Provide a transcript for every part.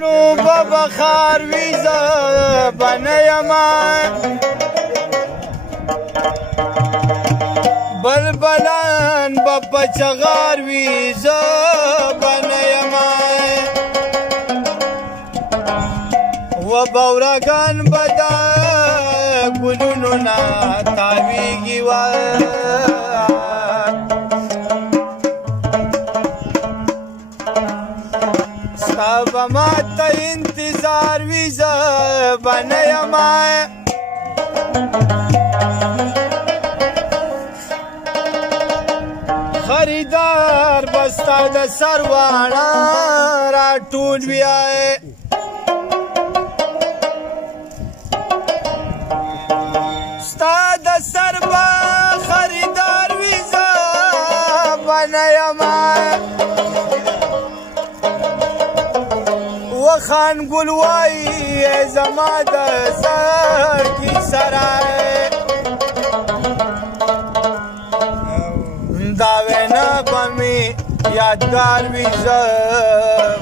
نو بخار ویزا بنیما بلبلان بپچغار ویزا بنیما و باورگان بدا گلونو نا تاویگی و ستا ما تا انتظار ویزا بنیما خریدار بستا د سروانا را ټول ویای ستا د سروا خریدار ویزا بنیما وخان گلوائی زما د سر کی سرائے داوینا بمی یادگار ویزا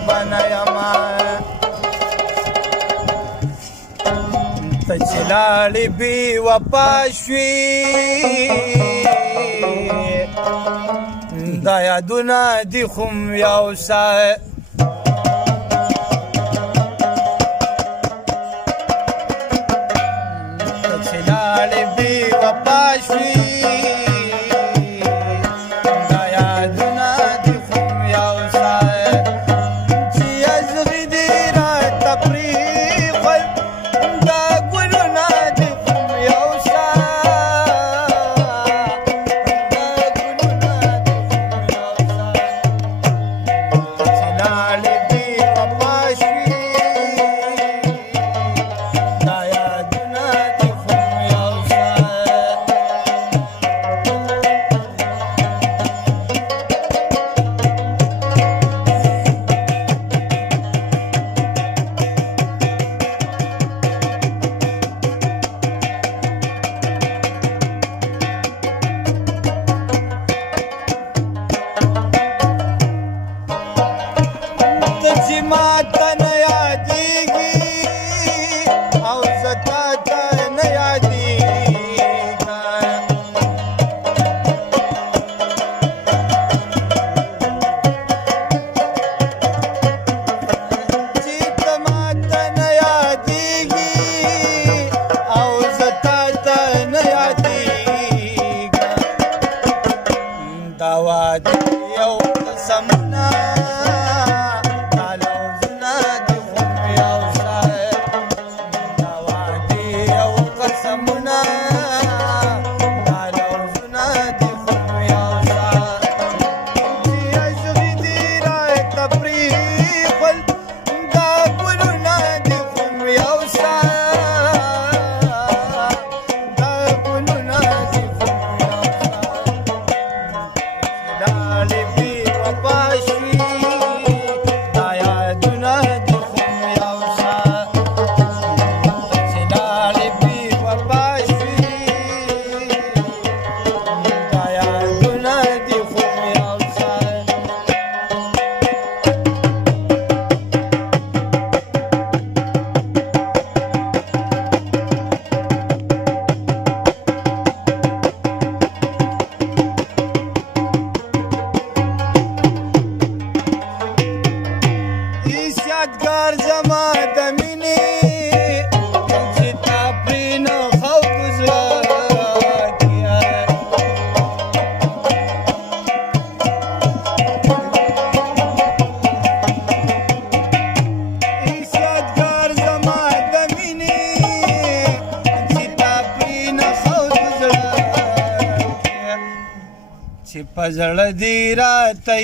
بنیما تچلالی بی وپاشوی دا یادونا دی خم یوسا تچلالی بی وپاشوی پزړه دی راته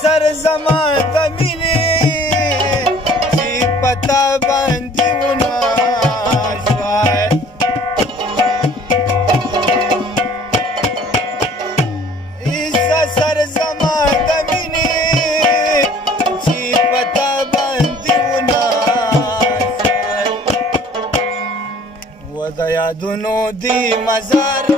سر زما د مینې چې پتا باندې ونه شوای ایسا سر زما د مینې چې پتا باندې ونه شوای و د یادونو دی مزار